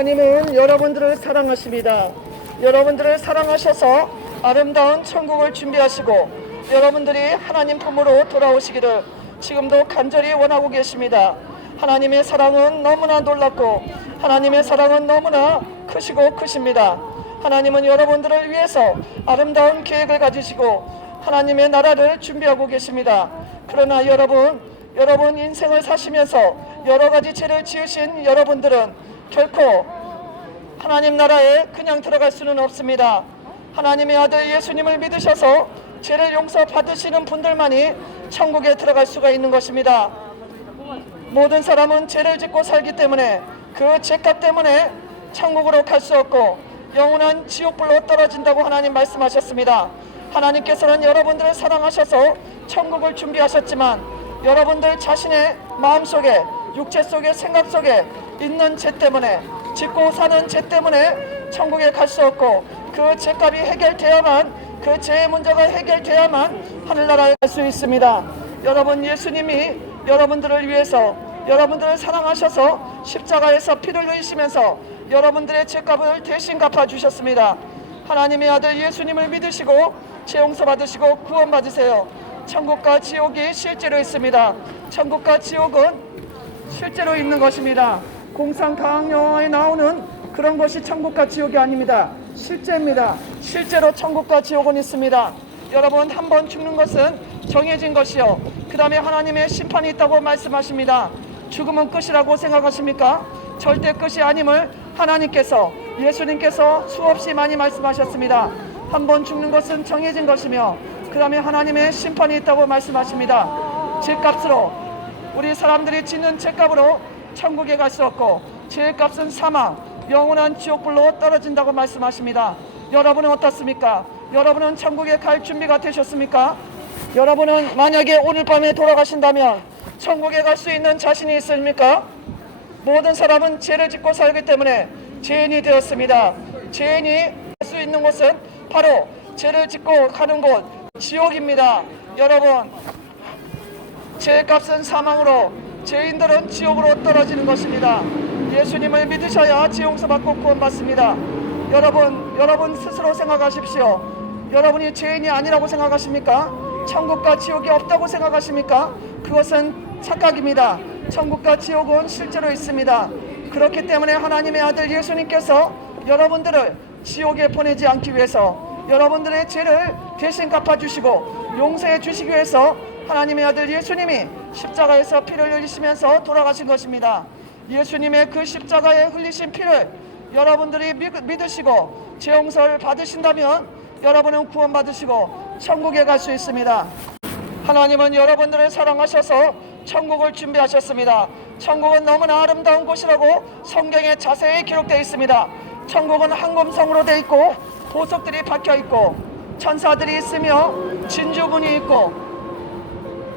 하나님은 여러분들을 사랑하십니다. 여러분들을 사랑하셔서 아름다운 천국을 준비하시고 여러분들이 하나님 품으로 돌아오시기를 지금도 간절히 원하고 계십니다. 하나님의 사랑은 너무나 놀랍고 하나님의 사랑은 너무나 크시고 크십니다. 하나님은 여러분들을 위해서 아름다운 계획을 가지시고 하나님의 나라를 준비하고 계십니다. 그러나 여러분 인생을 사시면서 여러 가지 죄를 지으신 여러분들은 결코 하나님 나라에 그냥 들어갈 수는 없습니다. 하나님의 아들 예수님을 믿으셔서 죄를 용서받으시는 분들만이 천국에 들어갈 수가 있는 것입니다. 모든 사람은 죄를 짓고 살기 때문에 그 죄값 때문에 천국으로 갈 수 없고 영원한 지옥불로 떨어진다고 하나님 말씀하셨습니다. 하나님께서는 여러분들을 사랑하셔서 천국을 준비하셨지만 여러분들 자신의 마음속에 육체 속에 생각 속에 있는 죄 때문에 짓고 사는 죄 때문에 천국에 갈 수 없고 그 죄값이 해결되어야만 그 죄의 문제가 해결되어야만 하늘나라에 갈 수 있습니다. 여러분 예수님이 여러분들을 위해서 여러분들을 사랑하셔서 십자가에서 피를 흘리시면서 여러분들의 죄값을 대신 갚아주셨습니다. 하나님의 아들 예수님을 믿으시고 죄 용서 받으시고 구원 받으세요. 천국과 지옥이 실제로 있습니다. 천국과 지옥은 실제로 있는 것입니다. 공상과학 영화에 나오는 그런 것이 천국과 지옥이 아닙니다. 실제입니다. 실제로 천국과 지옥은 있습니다. 여러분 한 번 죽는 것은 정해진 것이요 그 다음에 하나님의 심판이 있다고 말씀하십니다. 죽음은 끝이라고 생각하십니까? 절대 끝이 아님을 하나님께서 예수님께서 수없이 많이 말씀하셨습니다. 한 번 죽는 것은 정해진 것이며 그 다음에 하나님의 심판이 있다고 말씀하십니다. 죄값으로 우리 사람들이 짓는 죄값으로 천국에 갈 수 없고 죄값은 사망 영원한 지옥불로 떨어진다고 말씀하십니다. 여러분은 어떻습니까? 여러분은 천국에 갈 준비가 되셨습니까? 여러분은 만약에 오늘 밤에 돌아가신다면 천국에 갈 수 있는 자신이 있습니까? 모든 사람은 죄를 짓고 살기 때문에 죄인이 되었습니다. 죄인이 갈 수 있는 곳은 바로 죄를 짓고 가는 곳 지옥입니다. 여러분 죄값은 사망으로 죄인들은 지옥으로 떨어지는 것입니다. 예수님을 믿으셔야 죄 용서받고 구원받습니다. 여러분 스스로 생각하십시오. 여러분이 죄인이 아니라고 생각하십니까? 천국과 지옥이 없다고 생각하십니까? 그것은 착각입니다. 천국과 지옥은 실제로 있습니다. 그렇기 때문에 하나님의 아들 예수님께서 여러분들을 지옥에 보내지 않기 위해서 여러분들의 죄를 대신 갚아주시고 용서해 주시기 위해서 하나님의 아들 예수님이 십자가에서 피를 흘리시면서 돌아가신 것입니다. 예수님의 그 십자가에 흘리신 피를 여러분들이 믿으시고 죄 용서를 받으신다면 여러분은 구원받으시고 천국에 갈 수 있습니다. 하나님은 여러분들을 사랑하셔서 천국을 준비하셨습니다. 천국은 너무나 아름다운 곳이라고 성경에 자세히 기록되어 있습니다. 천국은 황금성으로 되어 있고 보석들이 박혀 있고 천사들이 있으며 진주문이 있고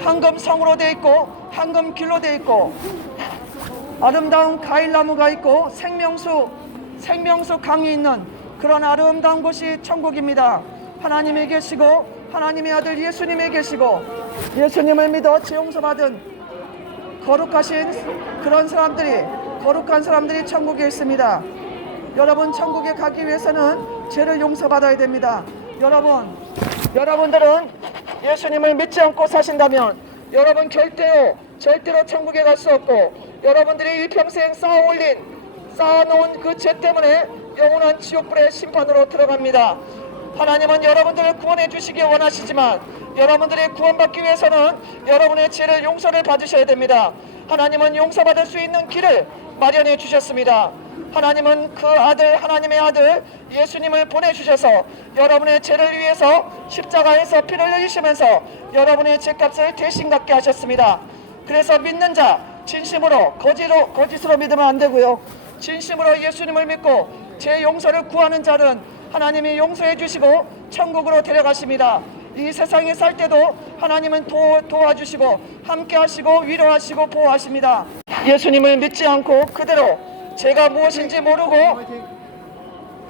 황금성으로 되어 있고 황금길로 되어 있고 아름다운 과일나무가 있고 생명수 강이 있는 그런 아름다운 곳이 천국입니다. 하나님이 계시고 하나님의 아들 예수님이 계시고 예수님을 믿어 죄 용서받은 거룩하신 그런 사람들이 거룩한 사람들이 천국에 있습니다. 여러분 천국에 가기 위해서는 죄를 용서받아야 됩니다. 여러분들은 예수님을 믿지 않고 사신다면 여러분 절대로 천국에 갈 수 없고 여러분들이 일평생 쌓아놓은 그 죄 때문에 영원한 지옥불의 심판으로 들어갑니다. 하나님은 여러분들을 구원해 주시기 원하시지만 여러분들이 구원받기 위해서는 여러분의 죄를 용서를 받으셔야 됩니다. 하나님은 용서받을 수 있는 길을 마련해 주셨습니다. 하나님은 그 아들 하나님의 아들 예수님을 보내주셔서 여러분의 죄를 위해서 십자가에서 피를 흘리시면서 여러분의 죄값을 대신 갚게 하셨습니다. 그래서 믿는 자 진심으로 거짓으로 믿으면 안 되고요. 진심으로 예수님을 믿고 죄 용서를 구하는 자는 하나님이 용서해 주시고 천국으로 데려가십니다. 이 세상에 살 때도 하나님은 도와주시고 함께 하시고 위로하시고 보호하십니다. 예수님을 믿지 않고 그대로 죄가 무엇인지 모르고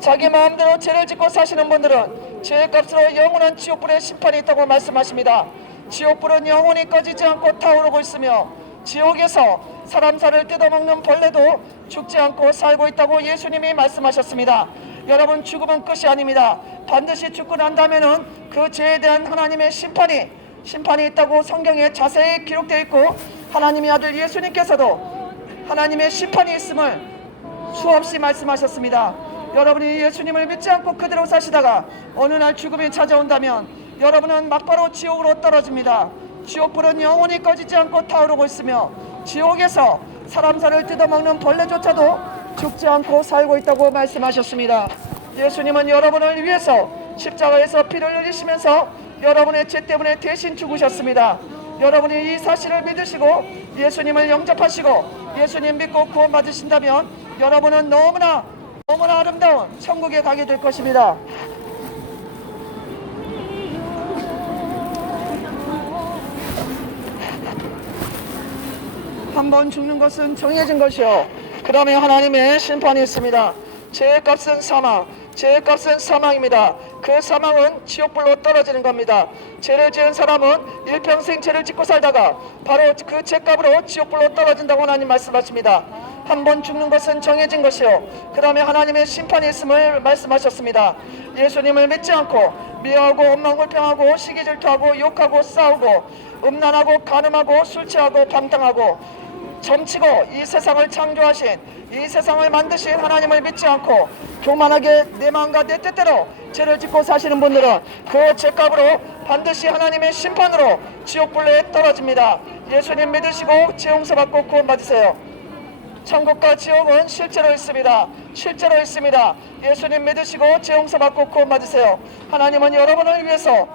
자기 마음대로 죄를 짓고 사시는 분들은 죄의 값으로 영원한 지옥불의 심판이 있다고 말씀하십니다. 지옥불은 영원히 꺼지지 않고 타오르고 있으며 지옥에서 사람 살을 뜯어먹는 벌레도 죽지 않고 살고 있다고 예수님이 말씀하셨습니다. 여러분, 죽음은 끝이 아닙니다. 반드시 죽고 난 다음에는 그 죄에 대한 하나님의 심판이 있다고 성경에 자세히 기록되어 있고, 하나님의 아들 예수님께서도 하나님의 심판이 있음을 수없이 말씀하셨습니다. 여러분이 예수님을 믿지 않고 그대로 사시다가 어느 날 죽음이 찾아온다면 여러분은 막바로 지옥으로 떨어집니다. 지옥불은 영원히 꺼지지 않고 타오르고 있으며, 지옥에서 사람 살을 뜯어먹는 벌레조차도 죽지 않고 살고 있다고 말씀하셨습니다. 예수님은 여러분을 위해서 십자가에서 피를 흘리시면서 여러분의 죄 때문에 대신 죽으셨습니다. 여러분이 이 사실을 믿으시고 예수님을 영접하시고 예수님 믿고 구원받으신다면 여러분은 너무나 아름다운 천국에 가게 될 것입니다. 한 번 죽는 것은 정해진 것이요, 그 다음에 하나님의 심판이 있습니다. 죄의 값은 사망입니다. 그 사망은 지옥불로 떨어지는 겁니다. 죄를 지은 사람은 일평생 죄를 짓고 살다가 바로 그 죄값으로 지옥불로 떨어진다고 하나님 말씀하십니다. 한 번 죽는 것은 정해진 것이요, 그 다음에 하나님의 심판이 있음을 말씀하셨습니다. 예수님을 믿지 않고 미워하고 원망불평하고 시기질투하고 욕하고 싸우고 음란하고 간음하고 술 취하고 방탕하고 점치고 이 세상을 창조하신, 이 세상을 만드신 하나님을 믿지 않고 교만하게 내 마음과 내 뜻대로 죄를 짓고 사시는 분들은 그 죄값으로 반드시 하나님의 심판으로 지옥불에 떨어집니다. 예수님 믿으시고 죄 용서받고 구원받으세요. 천국과 지옥은 실제로 있습니다. 예수님 믿으시고 죄 용서받고 구원받으세요. 하나님은 여러분을 위해서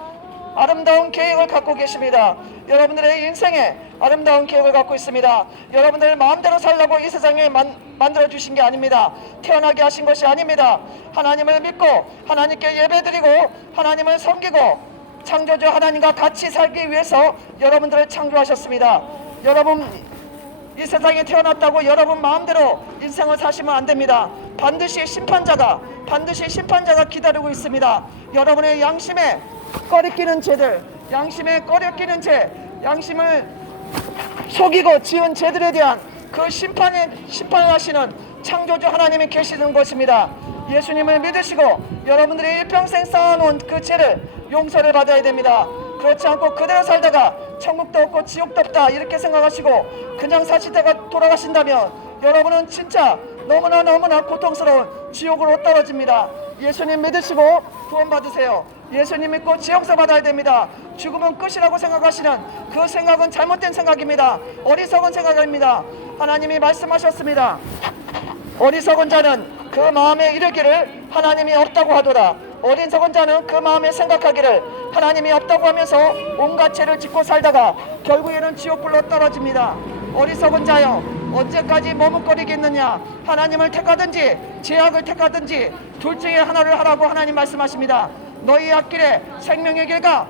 아름다운 계획을 갖고 계십니다. 여러분들의 인생에 아름다운 계획을 갖고 있습니다. 여러분들 마음대로 살라고 이 세상에 만들어 주신 게 아닙니다. 태어나게 하신 것이 아닙니다. 하나님을 믿고 하나님께 예배드리고 하나님을 섬기고 창조주 하나님과 같이 살기 위해서 여러분들을 창조하셨습니다. 여러분, 이 세상에 태어났다고 여러분 마음대로 인생을 사시면 안 됩니다. 반드시 심판자가 기다리고 있습니다. 여러분의 양심에 꺼리끼는 죄들, 양심을 속이고 지은 죄들에 대한 그 심판을 하시는 창조주 하나님이 계시는 것입니다. 예수님을 믿으시고 여러분들이 일평생 쌓아놓은 그 죄를 용서를 받아야 됩니다. 그렇지 않고 그대로 살다가 천국도 없고 지옥도 없다 이렇게 생각하시고 그냥 사시다가 돌아가신다면 여러분은 진짜 너무나 고통스러운 지옥으로 떨어집니다. 예수님 믿으시고 구원받으세요. 예수님 믿고 지옥사 받아야 됩니다. 죽음은 끝이라고 생각하시는 그 생각은 잘못된 생각입니다. 어리석은 생각입니다. 하나님이 말씀하셨습니다. 어리석은 자는 그 마음에 이르기를 하나님이 없다고 하도다. 어리석은 자는 그 마음에 생각하기를 하나님이 없다고 하면서 온갖 죄를 짓고 살다가 결국에는 지옥불로 떨어집니다. 어리석은 자여, 언제까지 머뭇거리겠느냐. 하나님을 택하든지 죄악을 택하든지 둘 중에 하나를 하라고 하나님 말씀하십니다. 너희 앞길에 생명의 길과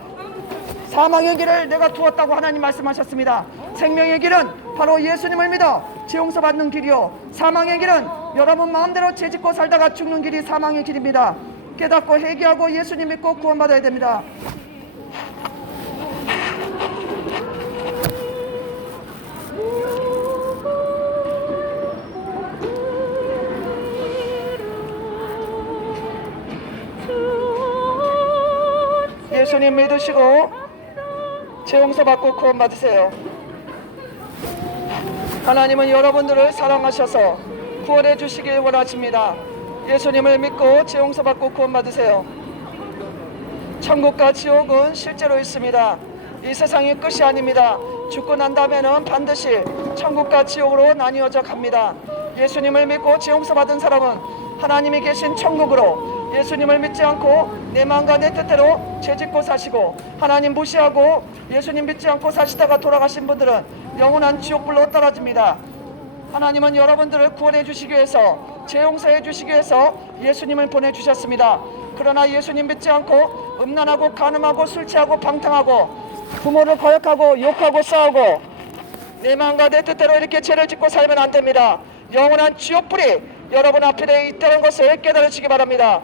사망의 길을 내가 두었다고 하나님 말씀하셨습니다. 생명의 길은 바로 예수님을 믿어 죄 용서받는 길이요, 사망의 길은 여러분 마음대로 죄 짓고 살다가 죽는 길이 사망의 길입니다. 깨닫고 회개하고 예수님 믿고 구원받아야 됩니다. 예수님 믿으시고 죄 용서받고 구원받으세요. 하나님은 여러분들을 사랑하셔서 구원해 주시길 원하십니다. 예수님을 믿고 죄 용서받고 구원받으세요. 천국과 지옥은 실제로 있습니다. 이 세상이 끝이 아닙니다. 죽고 난 다음에는 반드시 천국과 지옥으로 나뉘어져 갑니다. 예수님을 믿고 죄 용서받은 사람은 하나님이 계신 천국으로, 예수님을 믿지 않고 내 마음과 내 뜻대로 죄짓고 사시고 하나님 무시하고 예수님 믿지 않고 사시다가 돌아가신 분들은 영원한 지옥불로 떨어집니다. 하나님은 여러분들을 구원해 주시기 위해서, 죄 용서해 주시기 위해서 예수님을 보내주셨습니다. 그러나 예수님 믿지 않고 음란하고 간음하고 술 취하고 방탕하고 부모를 거역하고 욕하고 싸우고 내 마음과 내 뜻대로 이렇게 죄를 짓고 살면 안 됩니다. 영원한 지옥불이 여러분 앞에 있다는 것을 깨달으시기 바랍니다.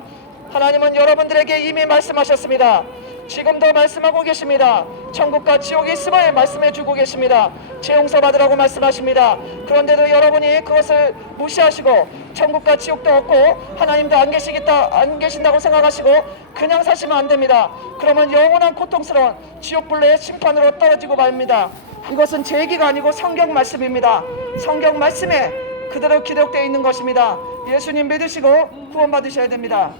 하나님은 여러분들에게 이미 말씀하셨습니다. 지금도 말씀하고 계십니다. 천국과 지옥이 있음을 말씀해 주고 계십니다. 죄 용서받으라고 말씀하십니다. 그런데도 여러분이 그것을 무시하시고 천국과 지옥도 없고 하나님도 안 계신다고 생각하시고 그냥 사시면 안 됩니다. 그러면 영원한 고통스러운 지옥불의 심판으로 떨어지고 말입니다. 이것은 제 얘기가 아니고 성경 말씀입니다. 성경 말씀에 그대로 기록되어 있는 것입니다. 예수님 믿으시고 구원받으셔야 됩니다.